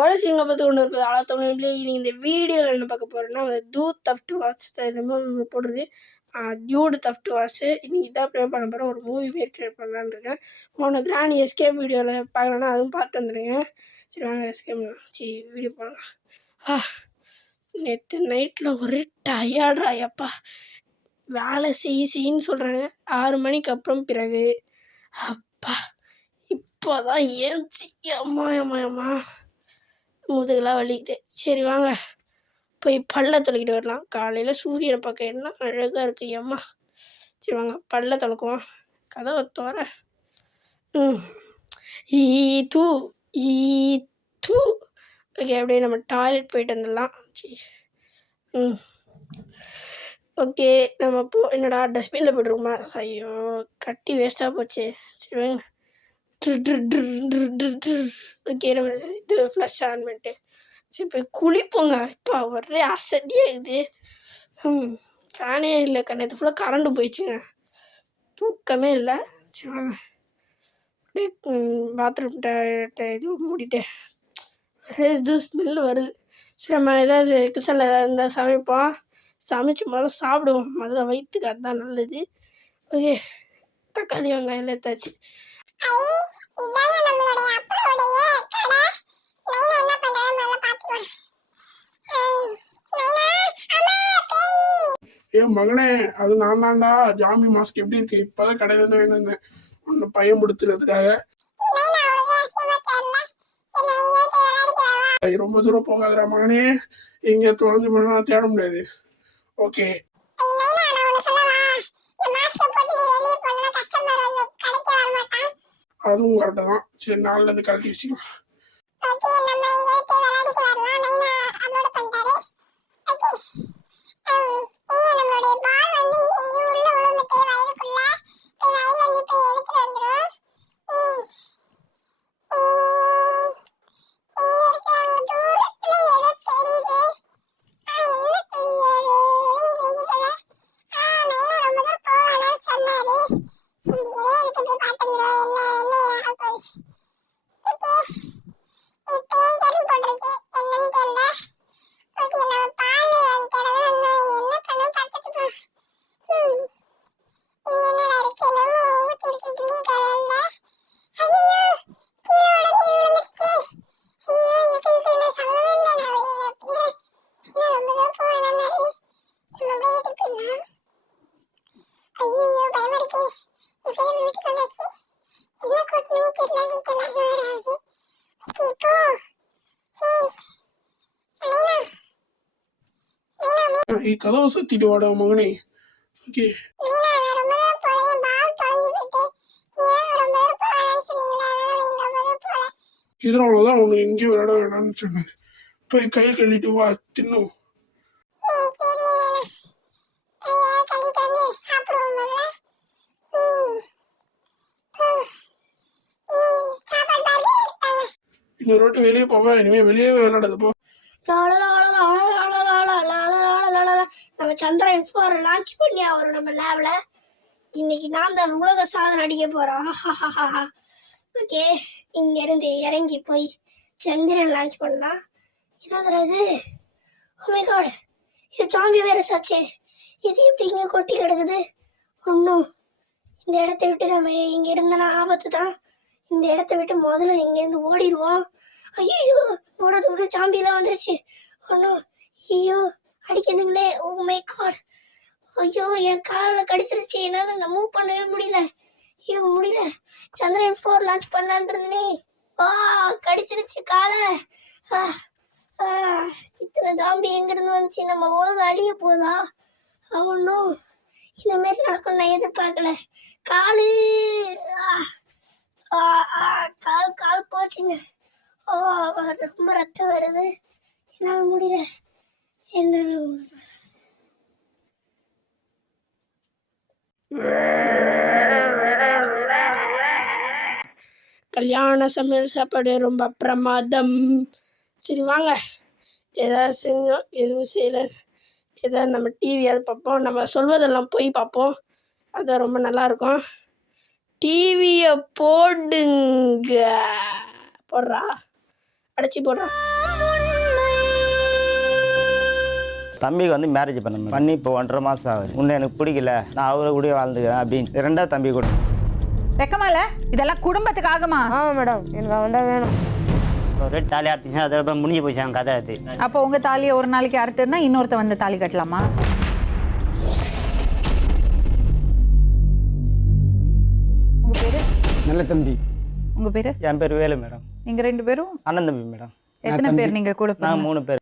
வாய்ஸிங்க பற்றி கொண்டு இருப்பது அவ்வளோ தமிழ்லேயே. நீங்கள் இந்த வீடியோவில் என்ன பார்க்க போகிறேன்னா டூ தஃப்ட் வாட்ச் என்னமோ போடுறது டியூடு தஃப்ட் வாட்ச்சு. இன்னைக்கு இதான் ப்ளே பண்ண போகிறேன். ஒரு மூவி மாரி க்ரியேட் பண்ணலான்னு இருக்கேன். போன கிராண்ட் எஸ்கேப் வீடியோவில் பார்க்கலன்னா அதுவும் பார்த்து வந்துடுங்க. சரி வாங்க எஸ்கேப் வீடியோ போடலாம். நேற்று நைட்டில் ஒரு டயர்டா எப்பா வேலை செய்யின்னு சொல்கிறாங்க. 6 மணிக்கு அப்புறம் பிறகு அப்பா இப்போ தான் ஏஞ்சி அம்மா முதுகெல்லாம் வலிக்குது. சரி வாங்க போய் பல்ல தொலைக்கிட்டு வரலாம். காலையில் சூரியனை பார்க்க என்ன அழகாக இருக்குது அம்மா. சரி வாங்க பல்ல தொலைக்குவோம். கதவை தோற ஈ தூ ஓகே அப்படியே நம்ம டாய்லெட் போயிட்டு வந்துடலாம். சரி ஓகே நம்ம என்னடா டஸ்ட்பினில் போய்ட்டுருக்குமா? ஐயோ கட்டி வேஸ்ட்டாக போச்சு. சரி வாங்க ஓகே நம்ம இது ஃப்ளஷ் ஆன் பண்ணிட்டு சரி போய் குளிப்போங்க. இப்போ ஒரே அசதியாக இருக்குது. ஃபேனே இல்லை. நேற்று ஃபுல்லாக கரண்ட்டு போயிடுச்சுங்க. தூக்கமே இல்லை. சரி வாங்க அப்படியே பாத்ரூம் இது மூடிட்டு இது ஸ்மெல்லு வருது. சரி நம்ம ஏதாவது கிச்சனில் ஏதாவது இருந்தால் சமைப்போம். சமைச்சு முதல்ல சாப்பிடுவோம். முதல்ல வயிற்றுக்கு அதுதான் நல்லது. ஓகே தக்காளி வெங்காயம் எடுத்தாச்சு. ஏன் மகனே அது நான் தான்டா. ஜாம்பி மாஸ்க் எப்படி இருக்கு? இப்பதான் கடையில இருந்து வேணுந்தேன் ஒன்னு பையன் படுத்துறதுக்காக. ரொம்ப தூரம் போகாதடா மகனே. எங்க தொலைஞ்சு போனா தேட முடியாது. ஓகே அதுவும் கரெக்டு தான். சரி நாளில் இருந்து கழட்டி வச்சுக்கலாம். கதவை சத்திட்டு வாடா மகனே. ஓகே இதனாலதான் உன்னை எங்கேயும் விளையாட வேணாம்னு சொன்னேன். போய் கையை கழுவிட்டு வா தின்னும். இன்னொரு வாட்டி வெளியே போவா. இனிமே வெளியே விளையாடாது போ. நம்ம சந்திரன் 4 லான்ச் பண்ணி அவரும் நம்ம லேப்ல இன்னைக்கு நான் தான் உலக சாதனை அடிக்க போறோம். ஓகே இங்கேருந்து இறங்கி போய் சந்திரன் லான்ச் பண்ணலாம். என்ன சொல்றது? ஓ மை காட், இது ஜாம்பி வைரஸ் ஆச்சே. இது எப்படி இங்கே கொட்டி கிடக்குது? ஒன்றும் இந்த இடத்த விட்டு நம்ம இங்கே இருந்தனா ஆபத்து தான். இந்த இடத்த விட்டு முதல்ல இங்கேருந்து ஓடிடுவோம். ஐயோ ஓடத்தை விட ஜாம்பிலாம் வந்துருச்சு. ஒன்றும் ஐயோ அடிக்குதுங்களே. ஓ மை காட், ஐயோ என் காலில் கடிச்சிருச்சு. என்னால் நான் மூவ் பண்ணவே முடியல. ஐயோ முடியல. சந்திரன் 4 லான்ச் பண்ணலான்றதுனே கடிச்சிருச்சு காலை. இத்தனை ஜாம்பி எங்கேருந்து வந்துச்சு? நம்ம உலகம் அழிய போதா? ஒன்றும் இந்த மாதிரி நடக்கும் நான் எதிர்பார்க்கல. காலு கால் போச்சுங்க. ரொம்ப ரத்தம் வருது. என்னால் முடியல. கல்யாண சமையல் சாப்பாடு ரொம்ப பிரமாதம். சரி வாங்க ஏதாவது செஞ்சோம் எதுவும் செய்யலை. ஏதாவது நம்ம டிவியாவது பார்ப்போம். நம்ம சொல்வதெல்லாம் போய் பார்ப்போம். அதான் ரொம்ப நல்லாயிருக்கும். டிவியை போடுங்க. போடுறா அடைச்சி போடுறோம். தம்பிக்கு வந்து மேரேஜ் பண்ணி இப்போ 1.5 மாதம் ஆகுது. இன்னும் எனக்கு பிடிக்கல, நான் அவரை கூட வாழ்ந்துக்கிறேன் அப்படின்னு 2வது தம்பி கூட. வெக்கமால இதெல்லாம் குடும்பத்துக்கு ஆகுமா? ஆமாம் மேடம், எனக்கு அவன் தான் வேணும். ஒரு தாலி அறுத்துச்சுன்னா அதோட முடிஞ்சு போயிச்சாங்க கதை அது. அப்போ உங்க தாலியை ஒரு நாளைக்கு அறுத்துனா இன்னொருத்த வந்து தாலி கட்டலாமா? உங்க பேரு? நல்ல தம்பி. உங்க பேரு? என் பேர் வேலு மேடம். நீங்க 2 பேரும் அண்ணன் தம்பி மேடம். எத்தனை பேர் நீங்க கூட? நாங்கள் 3 பேர்.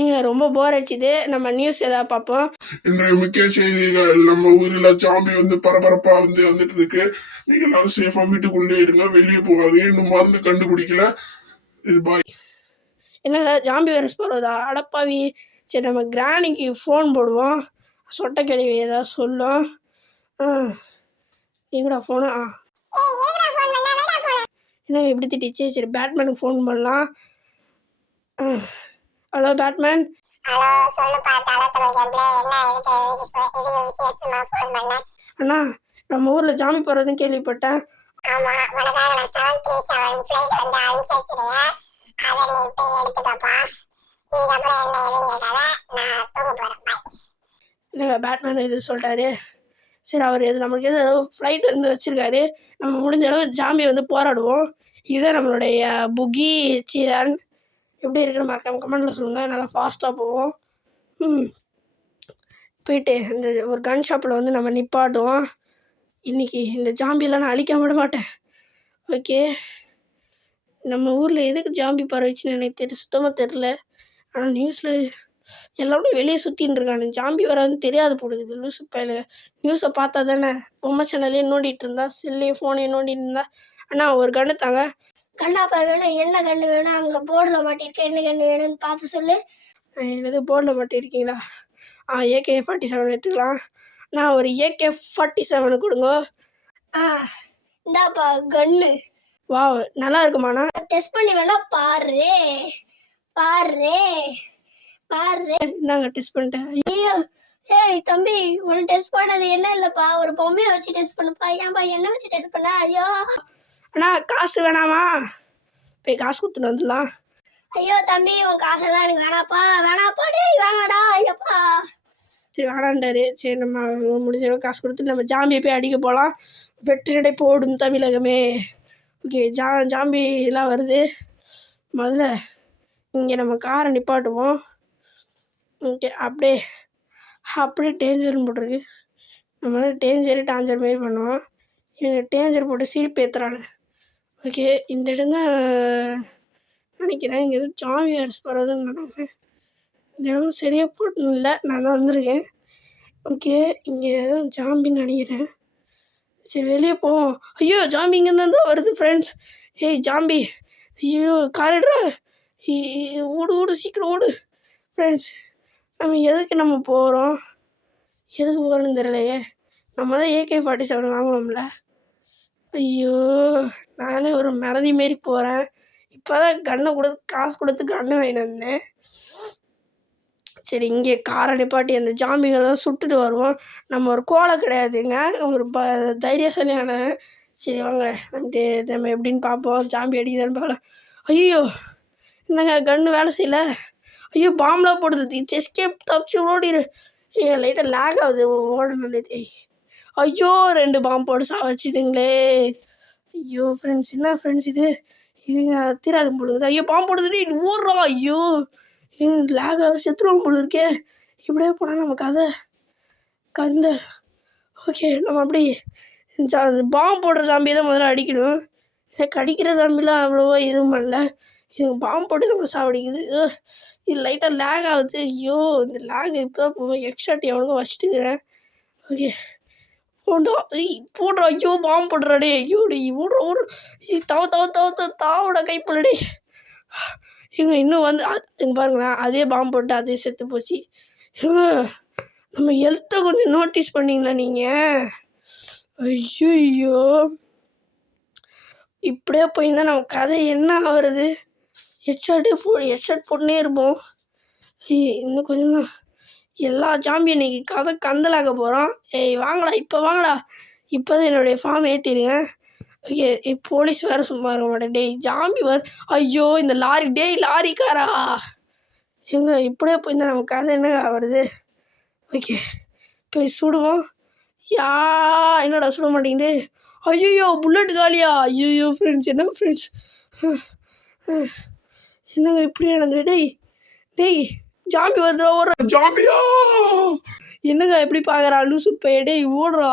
இங்கே ரொம்ப போர் அடிச்சுது, நம்ம நியூஸ் ஏதாவது பார்ப்போம். இன்றைய முக்கிய செய்திகள்: நம்ம ஊரில் ஜாம்பி வந்து பரபரப்பா வந்துட்டு இருக்கு. நீங்க எல்லாரும் சேஃபா வீட்டுக்குள்ளே இருங்க, வெளியே போகாதீங்க. இன்னும் மருந்து கண்டுபிடிக்கல. இது பாய். என்னடா ஜாம்பி வைரஸ் போகிறதா? அடப்பாவி. சரி, நம்ம கிராணிக்கு ஃபோன் போடுவோம், சொட்ட கேள்வி ஏதாவது சொல்லும். எங்கடா ஃபோனு? என்ன எப்படி திட்டிச்சு? சரி, பேட்மேனுக்கு ஃபோன் பண்ணலாம். Hello Batman. ஹலோ, சொல்லுப்பா தலத்தலம் கேம்ப்ல என்ன இதுக்கு விசேஷமா ஃபோன் பண்ணேன். அண்ணா, நம்ம ஊரில் ஜாம்பி போகிறதுன்னு கேள்விப்பட்டேன். ஆமா, உனக்காக நான் 737 ஃப்ளைட் வந்து அனுப்பிச்சு வச்சிருக்கேன். அதை நீ போய் எடுத்துக்கப்பா. இதுக்கப்புறம் என்ன எதுவும் கேட்காத, நான் தூங்க போறேன். பாய். என்னங்க பேட்மேன் இது சொல்லிட்டாரு? சரி, அவர் எது நம்மளுக்கு ஏதோ ஃப்ளைட் வந்து வச்சுருக்காரு. நம்ம முடிஞ்ச அளவு ஜாம்பி வந்து போராடுவோம். இதுதான் நம்மளுடைய புகி சீரன். எப்படி இருக்குன்னு மறக்காம கமெண்ட்டில் சொல்லுங்கள். நல்லா ஃபாஸ்ட்டாக போவோம். போயிட்டு இந்த ஒரு கன் ஷாப்பில் வந்து நம்ம நிப்பாட்டுவோம். இன்றைக்கி இந்த ஜாம்பியெல்லாம் நான் அழிக்க விட மாட்டேன். ஓகே, நம்ம ஊரில் எதுக்கு ஜாம்பி பரவிச்சுன்னு எனக்கு சுத்தமாக தெரில. ஆனால் நியூஸில் எல்லாரும் வெளியே சுற்றின்னு இருக்கானு, ஜாம்பி வராதுன்னு தெரியாது போடுது. லூசு பையல நியூஸை பார்த்தா தானே. பொம்மை சேனல்லே நோண்டிகிட்டு இருந்தா, செல்லையும் ஃபோனையும் நோண்டிட்டு இருந்தா. அண்ணா ஒரு கன்று தாங்க. கண்ணாப்பா வேணும். என்ன கன்று வேணும்? அங்கே போர்டில் மாட்டியிருக்கேன். என்ன கன்று வேணும்னு பார்த்து சொல்லு. என்னது போர்டில் மாட்டியிருக்கீங்களா? AK-47 எடுத்துக்கலாம். நான் ஒரு AK-47 கொடுங்க. இந்தாப்பா கன்று. வா, நல்லா இருக்குமாண்ணா? டெஸ்ட் பண்ணி வேணா பாரு. இந்தாங்க டெஸ்ட் பண்ணிட்டேன். ஐயோ, ஏய் தம்பி, உன்னை டெஸ்ட் பண்ணது என்ன இல்லைப்பா, ஒரு பொம்மையை வச்சு டெஸ்ட் பண்ணுப்பா. ஏன்பா என்ன வச்சு டெஸ்ட் பண்ண? ஐயோ அண்ணா, காசு வேணாமா? போய் காசு கொடுத்துட்டு வந்துடலாம். ஐயோ தம்பி, உன் காசெல்லாம் எனக்கு வேணாப்பா டேய், வேணாடா. ஐயப்பா, சரி வேணாண்டாரு. சரி, நம்ம முடிஞ்ச அளவுக்கு காசு கொடுத்து நம்ம ஜாம்பியை போய் அடிக்க போகலாம். வெற்றி நடை போடும் தமிழகமே. ஓகே, ஜாம்பி எல்லாம் வருது. முதல்ல இங்கே நம்ம காரை நிப்பாட்டுவோம். ஓகே, அப்படியே டேஞ்சர்னு போட்டிருக்கு. நம்ம டான்ஜர் மாரி பண்ணுவோம். இவங்க டேஞ்சர் போட்டு சீப் ஏற்றுறானு. ஓகே, இந்த இடம் தான் நினைக்கிறேன். இங்கே எதுவும் ஜாம்பி வைரஸ் போகிறதுன்னு நினைக்கிறேன். இந்த இடம் சரியாக போட்டு இல்லை, நான் தான் வந்திருக்கேன். ஓகே, இங்கே எதுவும் ஜாம்பின்னு நினைக்கிறேன். சரி, வெளியே போவோம். ஐயோ, ஜாம்பி இங்கேருந்து தான் வருது ஃப்ரெண்ட்ஸ். ஏய் ஜாம்பி, ஐயோ காரிடுறா, ஓடு சீக்கிரம் ஓடு ஃப்ரெண்ட்ஸ். நம்ம போகிறோம், எதுக்கு போகிறோன்னு தெரியலையே. நம்ம தான் AK-47 வாங்குவோம்ல. ஐயோ, நானே ஒரு மறதி மாரி போகிறேன். இப்போ தான் காசு கொடுத்து கன்று வாங்கிட்டு வந்தேன். சரி, இங்கே காரை நிப்பாட்டி அந்த ஜாம்பிகளை தான் சுட்டுட்டு வருவோம். நம்ம ஒரு கோலை கிடையாதுங்க, ஒரு தைரியசாலியான. சரி வாங்க, நம்ம எப்படின்னு பார்ப்போம். ஜாம்பி அடிக்குதான்னு பார்க்கலாம். ஐயோ, என்னங்க கன்று வேலை செய்யல. ஐயோ, பாம்பெலாம் போடுது. எஸ்கேப் தப்பிச்சு ஓடிடு. லைட்டாக லேக் ஆகுது ஓடணும். ஐயோ, 2 பாம்பு போட்டு வச்சுதுங்களே. ஐயோ ஃப்ரெண்ட்ஸ், என்ன ஃப்ரெண்ட்ஸ் இதுங்க தீராது போடுது. ஐயோ, பாம்பு போடுது, இது ஓடுறோம். ஐயோ, லேக் ஆகுது, செத்துருவோம் போடு இருக்கே. இப்படியே போனால் நம்ம கந்த. ஓகே, நம்ம அப்படி பாம்பு போடுற ஜாம்பியை தான் முதல்ல அடிக்கணும். கடிக்கிற ஜாம்பிலாம் அவ்வளோவா எதுவும் பண்ணல. இது பாம்பு போட்டு நம்ம சாப்பிடிக்குது. இது லைட்டாக லேக் ஆகுது. ஐயோ, இந்த லேக் இப்போ தான் போவோம். எக்ஸ்ட்ராட்டி எவனுக்கும் வச்சுட்டுக்கிறேன். ஓகே, போடுறா. ஐயோ, பாம்பு போடுறாடே. ஐயோ டி ஓடுற தாவோட கைப்படே. இவங்க இன்னும் வந்து இங்கே பாருங்களேன், அதே பாம்பு போட்டு அதே செத்து போச்சு. இவங்க நம்ம ஹெல்த்தை கொஞ்சம் நோட்டீஸ் பண்ணிங்களா நீங்கள்? ஐயோ, இப்படியே போயிருந்தால் நம்ம கதை என்ன ஆகுறது? ஹெட்ஷாட் போட்டுனே இருப்போம். இன்னும் கொஞ்சம் தான் எல்லா ஜாம்பியும் இன்றைக்கி கதை கந்தலாக்க போகிறோம். ஏய் வாங்கடா, இப்போ வாங்கடா. இப்போ தான் என்னுடைய ஃபார்ம் ஏற்றிடுங்க. ஓகே போலீஸ் வேறு சும்மா இருக்க மாட்டேன். டேய் ஜாம்பி வேறு. ஐயோ இந்த லாரி, டேய் லாரிக்காரா எங்க இப்படியே போயிருந்தா நம்ம கதை என்ன வருது. ஓகே போய் சுடுவோம். என்னடா சுட மாட்டேங்குது. ஐயோ புல்லட் காலியா. ஐயோ ஃப்ரெண்ட்ஸ், என்ன ஃப்ரெண்ட்ஸ் என்னங்க இப்படி நடந்துரு. டேய் ஜாம்பி வருதா, ஓடுறா. ஜாம்பியா என்னங்க எப்படி பார்க்குறா லூசு பைய. டேய் ஓடுறா,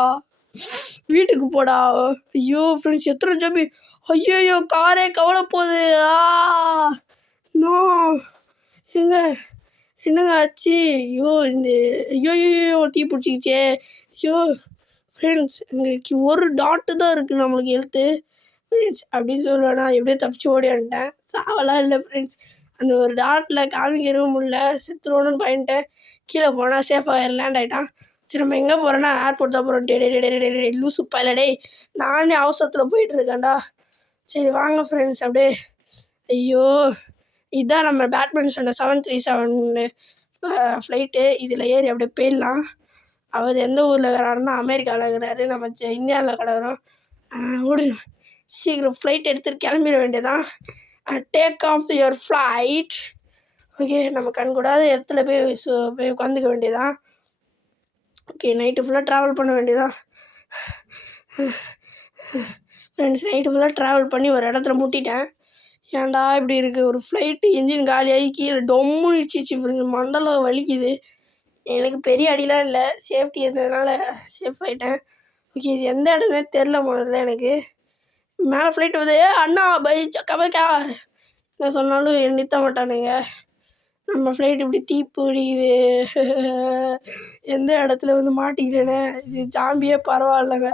வீட்டுக்கு போடா. ஐயோ ஃப்ரெண்ட்ஸ் எத்தனை ஜாம்பி. ஐயோ காரே கவலை போகுது. நோ என்னங்க ஆச்சு. ஐயோ ஐயோ டீ பிடிச்சிக்கிச்சே. ஐயோ ஃப்ரெண்ட்ஸ் எங்களுக்கு ஒரு டாட்டு தான் இருக்குது நம்மளுக்கு ஹெல்த்து ஃப்ரெண்ட்ஸ் அப்படின்னு சொல்லுவேன்னா எப்படியோ தப்பிச்சு ஓடியான்ட்டேன். சாவலாம் இல்லை ஃப்ரெண்ட்ஸ், அந்த ஒரு டாட்டில் காமிக்கிறவும் முடியல. செத்துருவோன்னு பயன்ட்டேன். கீழே போனால் சேஃபாக லேண்ட் ஆகிட்டான். சரி நம்ம எங்கே போகிறோன்னா ஏர்போர்ட் தான் போகிறோம். டே லூசு பையல. டேய் நானே அவசரத்தில் போயிட்டுருக்கேன்டா. சரி வாங்க ஃப்ரெண்ட்ஸ் அப்படியே. ஐயோ இதுதான் நம்ம பேட்மேன் சொன்ன 737 ஃப்ளைட்டு. இதில் ஏறி அப்படியே போயிடலாம். அவர் எந்த ஊரில் இருக்கிறாருன்னா அமெரிக்காவில் இருக்கிறாரு, நம்ம இந்தியாவில் கிடக்குறோம். ஓடு சீக்கிரம் ஃப்ளைட் எடுத்துகிட்டு கிளம்பிட வேண்டியதான். Take off your flight. Okay நம்ம கண்கூடாத இடத்துல போய் உட்காந்துக்க வேண்டியதான். ஓகே நைட்டு ஃபுல்லாக ட்ராவல் பண்ண வேண்டியதான் ஃப்ரெண்ட்ஸ். நைட்டு ஃபுல்லாக ட்ராவல் பண்ணி ஒரு இடத்துல முட்டிட்டேன். ஏன்டா இப்படி இருக்குது. ஒரு ஃப்ளைட்டு இன்ஜின் காலியாகி கீழே டொம்முன்னு இடிச்சிச்சு ஃப்ரெண்ட்ஸ். மண்டலம் வலிக்குது. எனக்கு பெரிய அடிலாம் இல்லை, சேஃப்டி இருந்ததுனால சேஃப் ஆகிட்டேன். ஓகே இது எந்த இடமே தெரில முதல்ல எனக்கு. மேலே ஃப்ளைட் வருது. அண்ணா பை கபக்கா என்ன சொன்னாலும் நிறுத்த மாட்டானுங்க. நம்ம ஃப்ளைட் இப்படி தீப்பிடிக்குது. எந்த இடத்துல வந்து மாட்டிக்கிட்டேனே. இது ஜாம்பியே பரவாயில்லைங்க.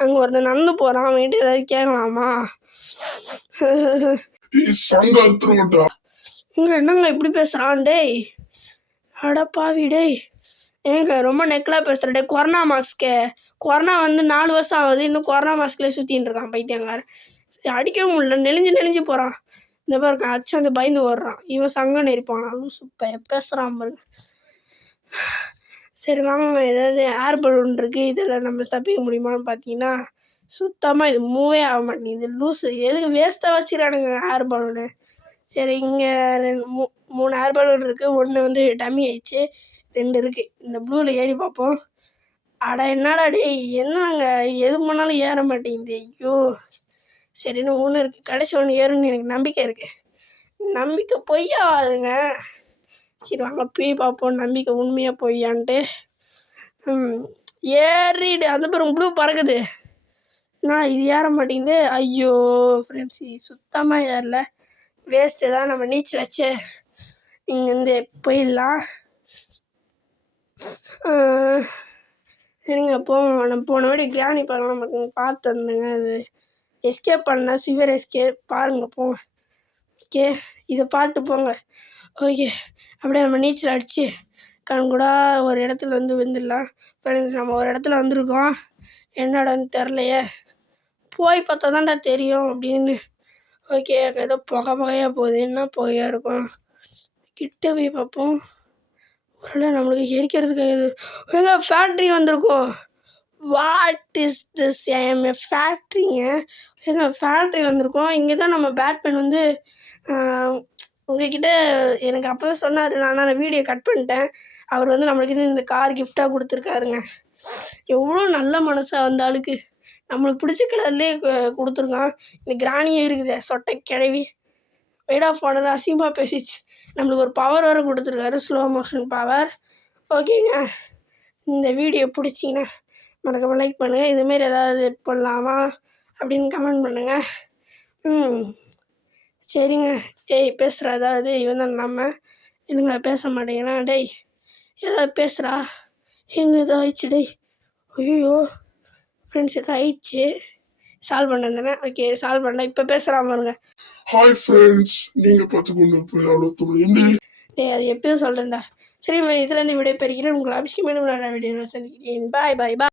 அங்கே ஒருத்தன் நடந்து போகிறான். அவன்கிட்ட ஏதாவது கேட்கலாமா. சங்க அறுத்துருவட்டா. இங்கே என்னங்க இப்படி பேசுகிறான். டேய் அடப்பாவி. டேய் ஏங்க ரொம்ப நெக்கலாக பேசுகிற. டே கொரோனா மாஸ்க்கு. கொரோனா வந்து 4 வருஷம் ஆகுது, இன்னும் கொரோனா மாஸ்க்லேயே சுற்றின்னு இருக்கான் பைத்தியங்காரன். அடிக்கவும் முடியல, நெளிஞ்சு போகிறான். இந்த மாதிரி இருக்கான் அச்சு வந்து பயந்து ஓடுறான். இவன் சங்கம் நெரிப்பான். லூசு பேசுகிறான் பாருங்க. சரி வாங்க ஏதாவது ஏர் பலூன் இருக்குது, இதில் நம்ம தப்பிக்க முடியுமான்னு பார்த்தீங்கன்னா சுத்தமாக இது மூவே ஆக மாட்டேங்குது. லூஸு எதுக்கு வேஸ்ட்டாக வச்சுக்கிறானுங்க ஏர் பலூனு. சரி இங்கே 3 ஏர் பலூன் இருக்குது. ஒன்று வந்து டம்மி ஆயிடுச்சு, 2 இருக்குது. இந்த ப்ளூவில் ஏறி பார்ப்போம். அட என்னடா டேய் என்னங்க எது பண்ணாலும் ஏற மாட்டேங்குது. ஐயோ சரி இன்னும் 1 இருக்குது. கடைசி 1 ஏறுன்னு எனக்கு நம்பிக்கை இருக்குது. நம்பிக்கை பொய்யாதுங்க. சரி வாங்க போய் பார்ப்போம் நம்பிக்கை உண்மையாக பொய்யான்ட்டு. ஏறிடு. அந்த பேர் ப்ளூ பறக்குது. நான் இது ஏற மாட்டேங்குது. ஐயோ ஃப்ரெண்ட்ஸ் சுத்தமாக ஏறல, வேஸ்ட்டு தான். நம்ம நீச்சல் வச்சு இங்கேருந்து போயிடலாம். சரிங்க நம்ம போன வாட்டி கிராணி படம் நமக்கு பார்த்து வந்தேங்க. அது எஸ்கேப் பண்ணால் சிவியர் எஸ்கேப் பாருங்கள் போங்க. ஓகே இதை பாட்டு போங்க. ஓகே அப்படியே நம்ம நீச்சல் அடித்து கண்கூடா ஒரு இடத்துல வந்து வந்துடலாம். ஃப்ரெண்ட்ஸ் நம்ம ஒரு இடத்துல வந்திருக்கோம். என்னடான்னு தெரிலையே, போய் பார்த்தா தான்டா தெரியும் அப்படின்னு. ஓகே ஏதோ புகையாக போகுது. என்ன புகையாக இருக்கும். கிட்ட போய் பார்ப்போம். ஒருவேளை நம்மளுக்கு எரிக்கிறதுக்கு ஃபேக்ட்ரி வந்திருக்கோம். What is this? I'm a ஃபேக்ட்ரிங்க. ஃபேக்ட்ரி வந்திருக்கோம். இங்கே தான் நம்ம பேட்மேன் வந்து உங்கள்கிட்ட எனக்கு அப்போவே சொன்னார். நான் அந்த வீடியோ கட் பண்ணிட்டேன். அவர் வந்து நம்மளுக்கு இந்த கார் கிஃப்டாக கொடுத்துருக்காருங்க. எவ்வளோ நல்ல மனசாக அந்த ஆளுக்கு. நம்மளுக்கு பிடிச்ச கலர்லேயே கொடுத்துருக்கான். இந்த கிராணியும் இருக்குது சொட்டை கிழவி. வெயிட் ஆஃப் பண்ணது அசிங்கமாக பேசிச்சு. நம்மளுக்கு ஒரு பவர் வேறு கொடுத்துருக்காரு, ஸ்லோ மோஷன் பவர். ஓகேங்க இந்த வீடியோ பிடிச்சிங்கன்னா மறக்காம லைக் பண்ணுங்கள். இதுமாரி ஏதாவது பண்ணலாமா அப்படின்னு கமெண்ட் பண்ணுங்கள். சரிங்க. ஏய் பேசுகிறா ஏதாவது. இவன் தான் நம்ம என்னங்க பேச மாட்டேங்கிறா. டேய் ஏதாவது பேசுகிறா. எங்கே ஏதோ ஆயிடுச்சு. டேய் ஐயோ ஃப்ரெண்ட்ஸ் ஏதோ ஆயிடுச்சு. சால்வ் பண்ணிருந்தேனே. ஓகே சால்வ் பண்ண இப்போ பேசுகிறான் பாருங்க. ஹாய் ஃப்ரெண்ட்ஸ், நீங்கள் பார்த்துக்கொண்டு போய் அவ்வளோ தோணும். டேய் அது எப்பயும் சொல்கிறேன்டா. சரி இதுலேருந்து விடை பெறுகிறேன். உங்களை அபிஷேகம் மேலும் நான் வீடியோ சந்திக்கிறேன். பாய்.